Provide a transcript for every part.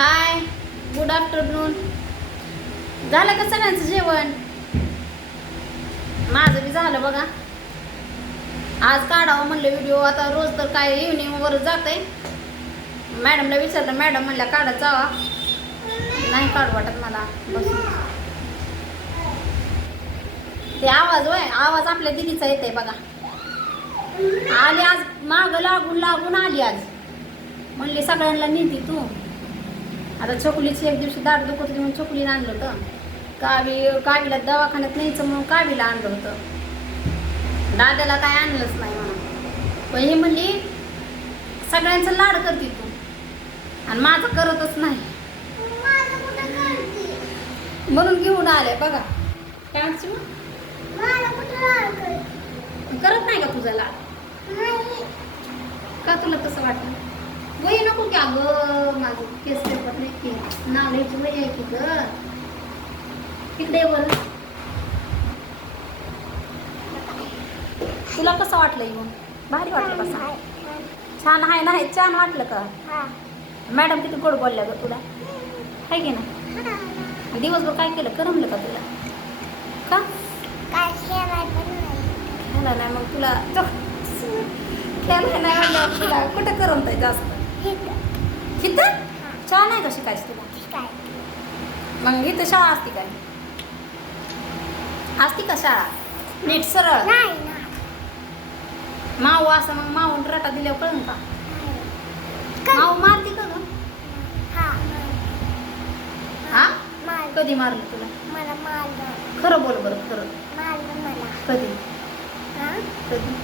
Hi good afternoon झालं का सगळ्यांचं जेवण? माझं बी झालं बघा. आज काढावं म्हणलं व्हिडिओ आता रोज तर काय इव्हनिंगवर आहे मॅडमला विचारलं मॅडम म्हणल्या काढत जावा. नाही काढू वाटत मला. बस. ते आवाज होय आवाज आपल्या दिदीचा येते बघा. आली आज माग लागून लागून आली आज. म्हणली सगळ्यांना नेती तू. आता चकुलीची एक दिवशी दाट दुखत होती म्हणून चकुलीला आणलं होतं. कावी कावीला दवाखान्यात न्यायचं म्हणून कावीला आणलं होतं. दादाला काय आणलंच नाही म्हणून. पण ही म्हणली सगळ्यांचं लाड करते तू. आणि माझं करतच नाही. म्हणून घेऊन आले बघा. काय म्हणते? करत नाही का तुझा लाड का तुला तसं वाटलं? वय नको की अगं माझं केस पेपर नाही की नावाची वय आहे की ग इकडे वर तुला कसं वाटलं येऊन भारी वाटलं कसं छान आहे ना छान वाटलं का मॅडम किती गोड बोलल्या ग तुला आहे की ना दिवसभर काय केलं करमलं का तुला का खेळा नाही मग तुला खेळायला नाही तुला कुठं करमतंय जास्त इथं? छान आहे का शिकायची तुला? मग इथं शाळा असती काय? असती का शाळा? नीट सरळ? माऊ असं मग माऊन रटा दिल्यावर कळून का? माऊ मारती का ग? हा कधी मारलं तुला? मला मारलं. खरं बोल बरं खरं. मारलं मला. कधी? हा? कधी?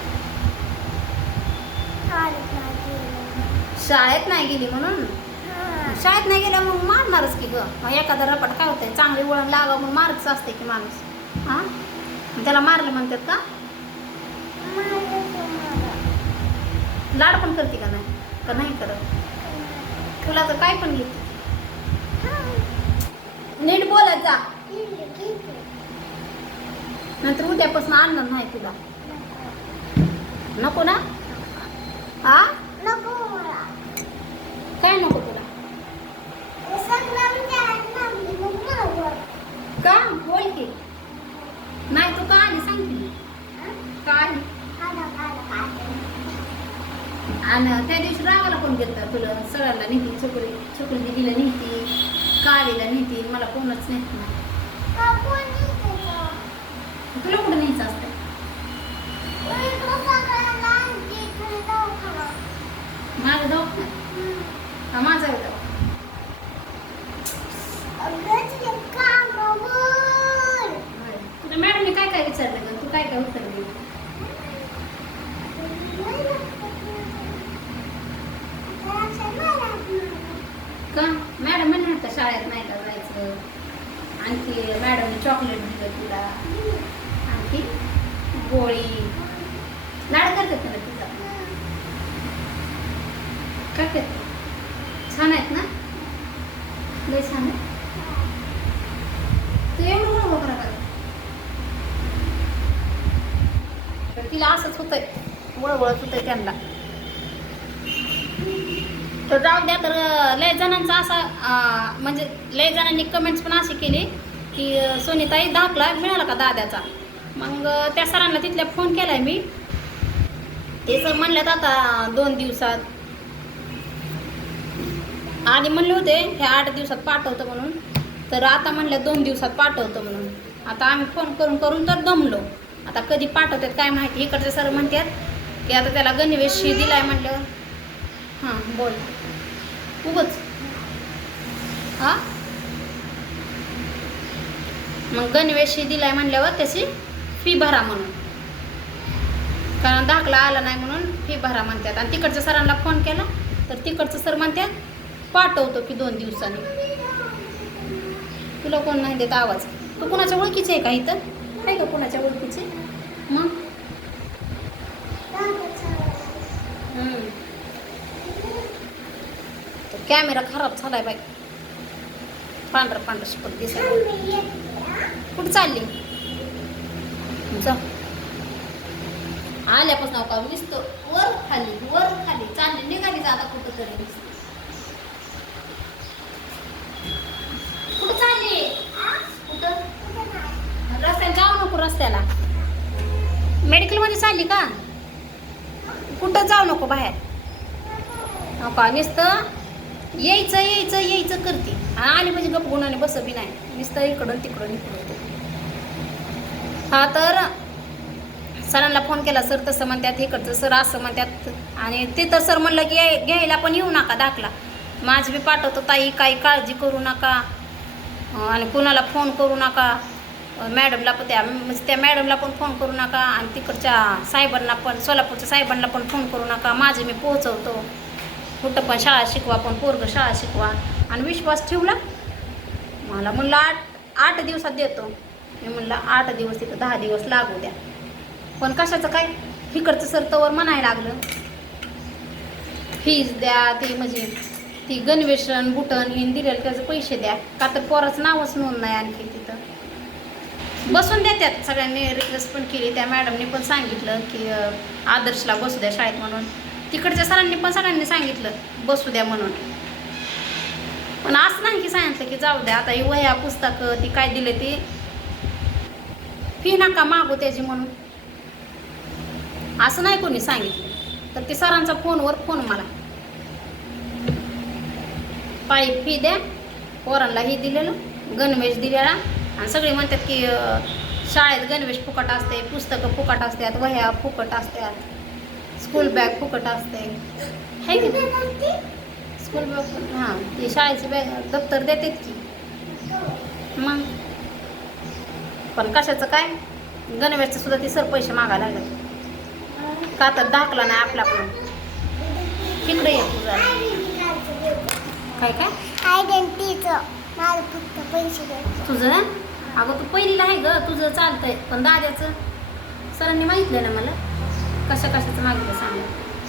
नाही शाळेत नाही गेली म्हणून. शाळेत नाही गेल्या मग मारणारच की ग मग एखादा रपट काय होतंय चांगली वळण लागा मग मारच असते की माणूस हा त्याला मारलं म्हणतात का. लाड पण करते का नाही का नाही करत तुला तर काय पण घेते. नीट बोलत जा. नंतर उद्यापासून आणणार नाही तुला नको. ना हा. काय नको तुला. का बोल की नाही तू का आली सांग की आली. आणि त्या दिवशी रागाला कोण घेतं तुला सगळ्यांना नेहती चकुली चकुली दिदीला नेहती कालीला नेहती मला कोणच नेत नाही? तुला कुठं न्यायचं असतं इकडे दवाखाना. माझं माझा येतो तुला मॅडमने काय काय विचारलं का तू काय काय उत्तर दे का? मॅडम म्हणणार का शाळेत नाही का जायचं? आणखी मॅडमने चॉकलेट दिलं तुला. आणखी गोळी. लाड करतात तुला? तुझा काय करते छान आहेत ना? लय छान आहे तू एवढं कोण उभं करा तर तिला असंच होतंय. वळवळत होतंय त्यांना. तर जाऊ द्या तर लय जणांचा असा म्हणजे लय जणांनी कमेंट्स पण अशी केली की सोनीताई दाखला मिळाला का दाद्याचा? मग त्या सरांना तिथल्या फोन केलाय मी. ते सर म्हणल्यात आता दोन दिवसात आणि म्हणले होते ह्या आठ दिवसात पाठवतो म्हणून. तर आता म्हणलं दोन दिवसात पाठवतो म्हणून. आता आम्ही फोन करून करून तर दमलो. आता कधी पाठवतात काय माहिती इकडचे सर म्हणतात की आता त्याला गणवेशी दिलाय म्हणल्यावर. हां बोल. उगच. हा? मग गणवेशी दिलाय म्हणल्यावर त्याची फी भरा म्हणून. कारण दाखला आला नाही म्हणून फी भरा म्हणतात. आणि तिकडच्या सरांना फोन केला तर तिकडचं सर म्हणतात पाठवतो की दोन दिवसांनी. तुला कोण नाही देत आवाज? तू कोणाच्या ओळखीचे आहे का इथं? आहे का कोणाच्या ओळखीचे? मग? कॅमेरा खराब झालाय बाई. पांढरा पांढरा शिपट दिसायला कुठं चालली? जा. आल्यापासून का दिसतो वर खाली वर खाली. चालली निघाली जाता कुठं तरी नुसतं नको रस्त्याला. मेडिकलमध्ये चालली का? कुठं जाऊ नको बाहेर? का? नुसतं यायचं यायचं यायचं करते. आणि आली म्हणजे गप गुणाने बस बी नाही. नुसतं इकडून तिकडून इकडून हा तर सरांना फोन केला सर तसं म्हणतात इकडचं सर असं म्हणतात. आणि ते तर सर म्हणलं की "ये- घ्यायला पण येऊ नका दाखला. माझं बी पाठवतो ताई काही काळजी करू नका. आणि कुणाला फोन करू नका. मॅडमला पण त्या म्हणजे त्या मॅडमला पण फोन करू नका आणि तिकडच्या साहेबांना पण सोलापूरच्या साहेबांना पण फोन करू नका. माझे मी पोहोचवतो. कुठं पण शाळा शिकवा पण पोरग शाळा शिकवा. आणि विश्वास ठेवला? मला म्हणलं आठ आठ दिवसात देतो. मी म्हणलं आठ दिवस तिथं दहा दिवस लागू द्या. पण कशाचं काय? इकडचं सर तवर म्हणायला लागलं. फीज द्या ती म्हणजे ती गणवेषण बुटन हिन दिलेलं त्याचे पैसे द्या. का तर पोराचं नावच नोंद नाही आणखी तिथं. बसून देतात सगळ्यांनी रिक्वेस्ट पण केली. त्या मॅडमनी पण सांगितलं की आदर्शला बसू द्या शाळेत म्हणून. तिकडच्या सरांनी पण सगळ्यांनी सांगितलं बसू द्या म्हणून. पण असं नाही की सांगितलं की जाऊ द्या आता ही वह्या पुस्तकं ती काय दिले ती? फी नका मागू त्याची म्हणून. असं नाही कोणी सांगितलं. तर ते सरांचा फोनवर फोन मला. पायी फी द्या पोरांना ही दिलेलं गणवेश दिलेला आणि सगळे म्हणतात की शाळेत गणवेश फुकट असते पुस्तकं फुकट असतात वह्या फुकट असतात स्कूल बॅग फुकट असते. आहे की स्कूल बॅग हां ते शाळेची बॅग दप्तर देतात की. मग? पण कशाचं काय? गणवेशचं सुद्धा ती सर पैसे मागायला लागले का तर दाखला नाही आपला पण तिकडे ये तुझा काय काय? आयडेंटिटीचं मला फक्त पैसे द्यायचे तुझं? अगं तू पहिलीला आहे ग. तुझं चालतंय. पण दाद्याचं? सरांनी मागितलं ना मला? कशा कशाचं मागितलं सांग.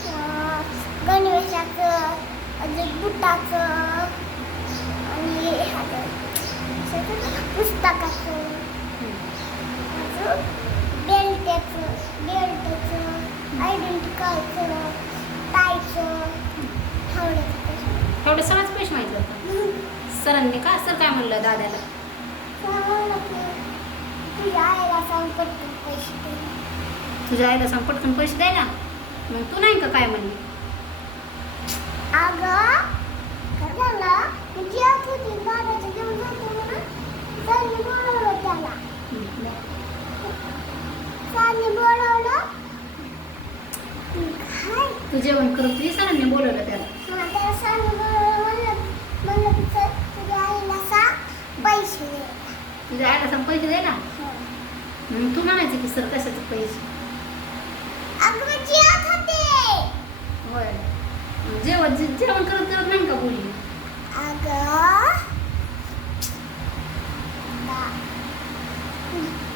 अं, गणवेशाचं अजून बुटाचं आणि ह्याचं, कशाचं? पुस्तकाचं अजून बेल्टाचं बेल्टाचं आयडेंटी कार्डचं टायचं हावड्याचं पैसे एवढे सगळंच पैसे मागितलं होतं. सरांनी का सर काय म्हणलं की तुझ्या आईला सांग पटकन पैसे द्यायला? मग तू नाही का काय म्हणली? तू जेवण करत तुझी सरांनी बोलवलं त्याला मग त्याला सांनी बोलवलं म्हणलं म्हणलं की चल तुझ्या आईला सांग पैसे दे तुझ्या आईला सांग पैसे द्यायला मग तू म्हणायचं की सर कशाचे पैसे? होय. जेवण जेवण करत करत नाही का बोलली अगं बा-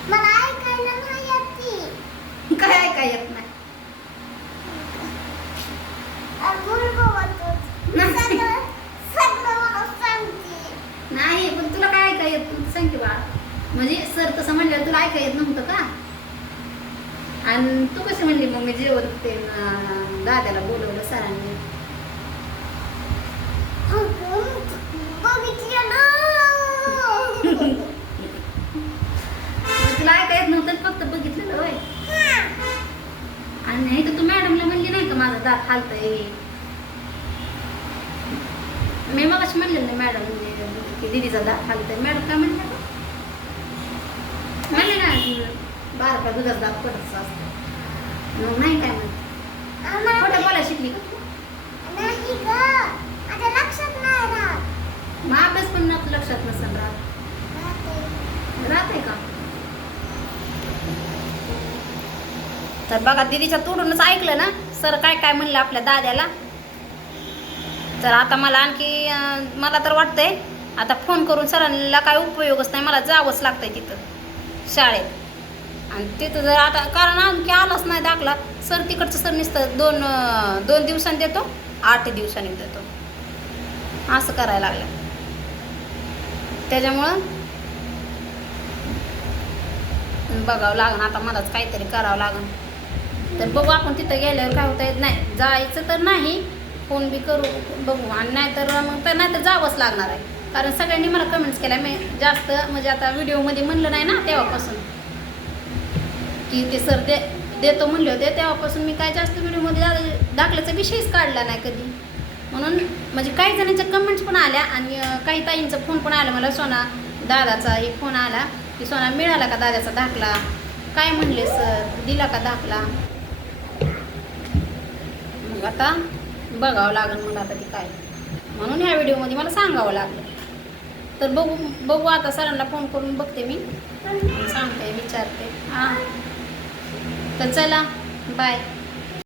मला ऐकायला नाही येत ती काय ऐकाय येत नाही अगं बोलतोच सगळं सगळं मला सांगते नाही पण तुला काय ऐकाय येत नव्हतं सांग की बाळा म्हणजे सर तसं म्हणलं तुला ऐकाय येत नव्हतं का आणि तू कशी म्हणली मग मी जेवण ते अं, दाद्याला बोलवलं सरांनी तुला येत नव्हतं फक्त बघितलं होय आणि नाही तर तू मॅडमला म्हणली नाही का माझा दात हालतंय मी मग म्हणलेलं नाही मॅडम की दिदीचा दात हालतंय मॅडम काय म्हणल्या का? म्हणले ना बारका दुधाचा दात पडत असतं मग नाही काय म्हणत शिकली का? तू? नाही ग. आता लक्षात नाही राहत. मग अभ्यास पण लक्षात नसेल राहत. का? तर बघा दीदीच्या तोडूनच ऐकलं ना सर काय काय म्हणलं आपल्या दाद्याला? तर आता मला आणखी मला तर वाटतंय आता फोन करून सरांना काय उपयोगच नाही मला जावंच लागतंय तिथं शाळेत. आणि तिथं जर आता कारण आणखी आलाच नाही दाखला. सर तिकडचं सर नुसतं दोन दोन दिवसांनी देतो आठ दिवसांनी देतो. असं करायला लागलं. त्याच्यामुळं बघावं लागण आता मलाच काहीतरी करावं लागण तर बघू आपण तिथं गेल्यावर काय येत नाही जायचं तर नाही फोन बी करू बघू. आणि नाहीतर मग तर नाही तर जावंच लागणार आहे. कारण सगळ्यांनी मला कमेंट्स केल्या मी जास्त म्हणजे आता व्हिडिओमध्ये म्हणलं नाही ना तेव्हापासून की ते सर ते देतो म्हणले होते तेव्हापासून मी काय जास्त व्हिडिओमध्ये दादा दाखल्याचा विषयच काढला नाही कधी. म्हणून म्हणजे काही जणांच्या कमेंट्स पण आल्या आणि काही ताईंचा फोन पण आला मला सोना दादाचा एक फोन आला की सोना मिळाला का दादाचा दाखला? काय म्हणले सर? दिला का दाखला? मग आता बघावं लागेल मला आता ते काय. म्हणून ह्या व्हिडिओमध्ये मला सांगावं लागलं. तर बघू बघू आता सरांना फोन करून बघते मी. सांगते विचारते. हां. तर चला बाय